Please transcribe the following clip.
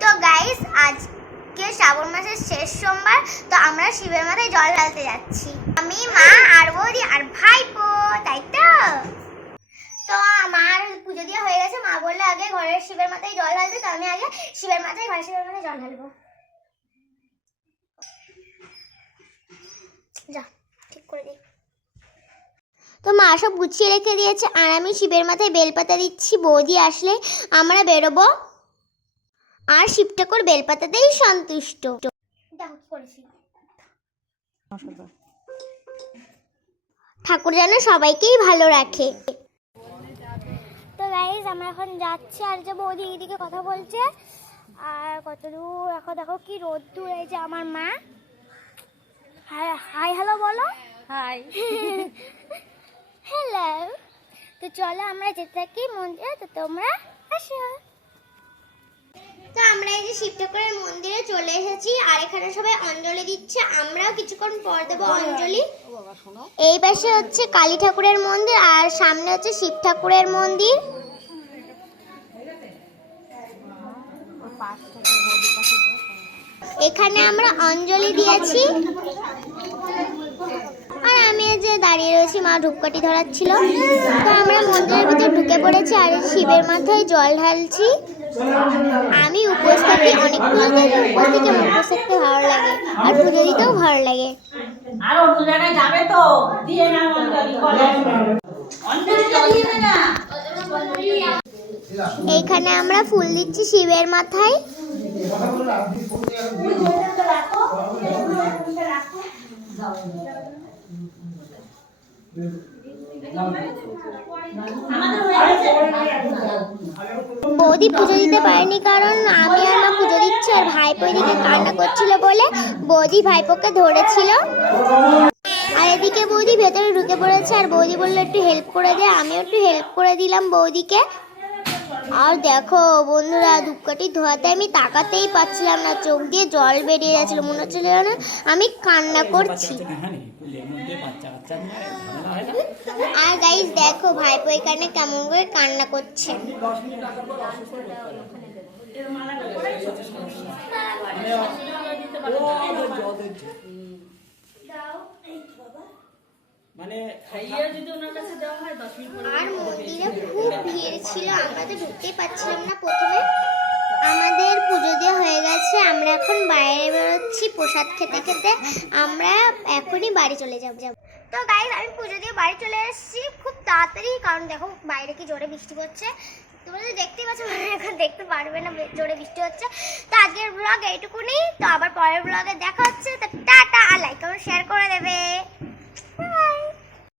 তো গাইস আজকে শ্রাবণ মাসের শেষ সোমবার, তো আমরা শিবের মাথায় জল ঢালতে যাচ্ছি। আমি, মা আর বৌদি আর ভাইপো, তাই তো? তো আমার পুজো দিয়ে হয়ে গেছে, মা বললে আগে ঘরের শিবের মাথায় জল ঢালতে, তো আমি আগে শিবের মাথায়, ঘরের শিবের মাথায় জল ঢালবো। যা, ঠিক করে দিই তো মা সব গুছিয়ে রেখে দিয়েছে, আর আমি শিবের মাথায় বেলপাতা দিচ্ছি, বৌদি আসলে আমরা বেরোবো। আর শিব ঠাকুর বেলপাতাতেই সন্তুষ্ট। দেখো কি করেছি। ঠাকুর যেন সবাইকেই ভালো রাখে। তো গাইজ আমরা এখন যাচ্ছি আর যে বৌদি এদিকে কথা বলছে আর কত দূর এখন দেখো কি রোদ দূর এই যে আমার মা। হাই হাই হ্যালো বলো। হাই হ্যালো তো চলো আমরা যেতে থাকি মন্দিরে তো তোমরা আসো। তো আমরা এই যে শিব ঠাকুরের মন্দিরে চলে এসেছি আর এখানে সবাই অঞ্জলি দিচ্ছে আমরাও কিছুক্ষণ পর দেবো অঞ্জলি। এই পাশে হচ্ছে কালী ঠাকুরের মন্দির আর সামনে হচ্ছে শিব ঠাকুরের মন্দির এখানে আমরা অঞ্জলি দিয়েছি। আর আমি যে দাঁড়িয়ে রয়েছি মা ধূপকাঠি ধরাচ্ছিল। তো আমরা মন্দিরের ভিতরে ঢুকে পড়েছি আর শিবের মাথায় জল ঢালছি। আমি উপোস থাকি অনেক পুজোতে উপোস থেকে উপোস থাকতে ভালো লাগে আর পুজো দিতেও ভালো লাগে। আর যাবে তো? দিয়ে না এইখানে আমরা ফুল দিচ্ছি শিবের মাথায়। গেছে বৌদি পুজো দিতে পারেনি কারণ আমি আর মা পুজো দিচ্ছি আর ভাইপো এদিকে কান্না করছিল বলে বৌদি ভাইপোকে ধরেছিল। আর এদিকে বৌদি ভেতরে ঢুকে পড়েছে, আর বৌদি বলল, একটু হেল্প করে দে। আমিও একটু হেল্প করে দিলাম বৌদিকে। আর দেখো বন্ধুরা, ধূপকাঠি ধোয়াতে আমি তাকাতেই পাচ্ছিলাম না। চোখ দিয়ে জল বেরিয়ে যাচ্ছিল, মনে হচ্ছিল যেন আমি কান্না করছি। আর গাইস দেখো ভাইপো এখানে কেমন করে কান্না করছে। খাইয়ে যদি ওনার কাছে দেওয়া হয় দশ মিনিট পরে আর মন্দিরে খুব ভিড় ছিল আমরা তো ঢুকতেই পাচ্ছিলাম না প্রথমে। আমাদের পুজো দিয়ে হয়ে গেছে আমরা এখন বাইরে বেরোচ্ছি প্রসাদ খেতে খেতে। আমরা এখনই বাড়ি চলে যাব যাব। তো গাইজ আমি পুজো দিয়ে বাড়ি চলে এসেছি খুব তাড়াতাড়ি কারণ দেখো বাইরে কি জোরে বৃষ্টি পড়ছে। তোমরা তো দেখতেই পাচ্ছ মানে এখন দেখতে পারবে না জোরে বৃষ্টি হচ্ছে। তো আজকের ব্লগ এইটুকুনি তো আবার পরের ব্লগে দেখা হচ্ছে। তো টাটা আর লাইক কমেন্ট শেয়ার করে দেবে।